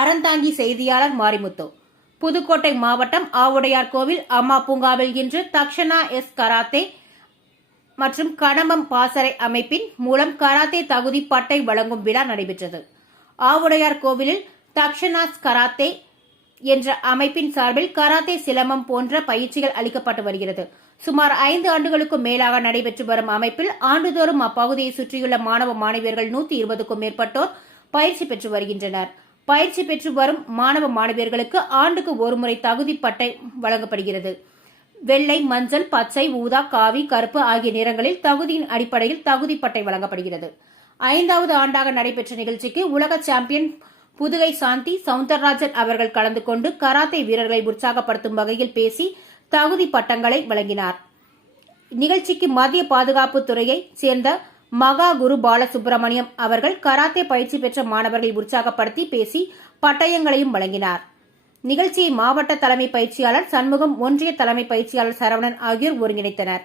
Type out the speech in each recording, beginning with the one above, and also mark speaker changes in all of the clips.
Speaker 1: அறந்தாங்கி செய்தியாளர் மாரிமுத்து. புதுக்கோட்டை மாவட்டம் ஆவுடையார் கோவில் அம்மா பூங்காவில் இன்று தக்ஷணா எஸ் கராத்தே மற்றும் கணமம் பாசறை அமைப்பின் மூலம் கராத்தே தகுதி பட்டை வழங்கும் விழா நடைபெற்றது. ஆவுடையார் கோவிலில் தக்ஷனாஸ் கராத்தே என்ற அமைப்பின் சார்பில் கராத்தே சிலம்பம் போன்ற பயிற்சிகள் அளிக்கப்பட்டு வருகிறது. சுமார் ஐந்து ஆண்டுகளுக்கும் மேலாக நடைபெற்று வரும் அமைப்பில் ஆண்டுதோறும் அப்பகுதியை சுற்றியுள்ள மாணவ மாணவியர்கள் நூத்தி இருபதுக்கும் மேற்பட்டோர் பயிற்சி பெற்று வருகின்றனர். பயிற்சி பெற்று வரும் மாணவ மாணவியர்களுக்கு ஆண்டுக்கு ஒருமுறை தகுதி பட்டை வழங்கப்படுகிறது. வெள்ளை மஞ்சள் பச்சை ஊதா காவி கருப்பு ஆகிய நிறங்களில் தகுதியின் அடிப்படையில் தகுதி பட்டை வழங்கப்படுகிறது. ஐந்தாவது ஆண்டாக நடைபெற்ற நிகழ்ச்சிக்கு உலக சாம்பியன் புதுகை சாந்தி சவுந்தரராஜன் அவர்கள் கலந்து கொண்டு கராத்தே வீரர்களை உற்சாகப்படுத்தும் வகையில் பேசி தகுதி பட்டங்களை வழங்கினார். நிகழ்ச்சிக்கு மத்திய பாதுகாப்பு துறையைச் சேர்ந்த மகா குரு பாலசுப்ரமணியம் அவர்கள் கராத்தே பயிற்சி பெற்ற மாணவர்களை உற்சாகப்படுத்தி பேசி பட்டயங்களையும் வழங்கினார். நிகழ்ச்சியை மாவட்ட தலைமை பயிற்சியாளர் சண்முகம் ஒன்றிய தலைமை பயிற்சியாளர் சரவணன் ஆகியோர் ஒருங்கிணைத்தனர்.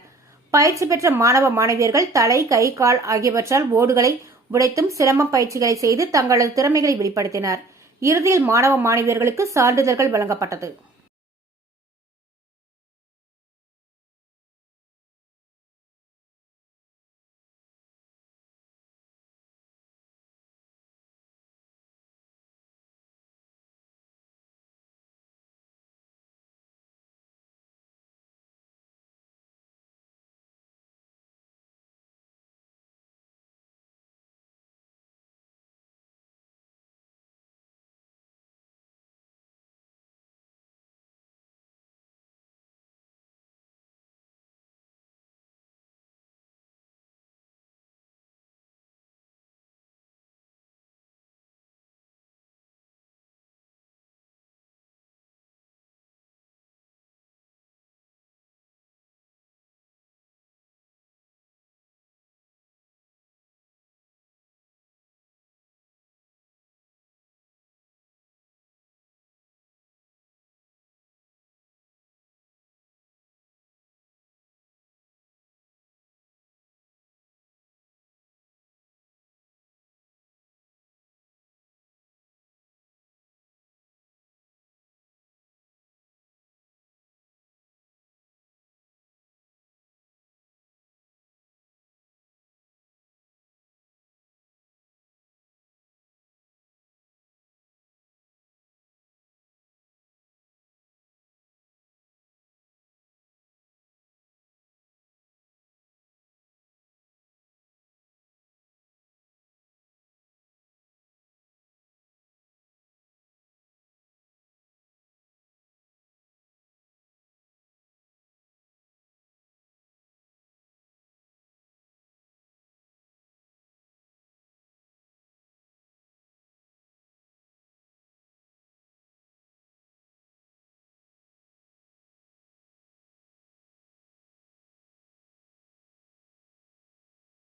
Speaker 1: பயிற்சி பெற்ற மாணவ மாணவியர்கள் தலை கை கால் ஆகியவற்றால் ஓடுகளை உடைத்தும் சிரம பயிற்சிகளை செய்து தங்களது திறமைகளை வெளிப்படுத்தினர். இறுதியில் மாணவ மாணவியர்களுக்கு சான்றிதழ்கள் வழங்கப்பட்டது.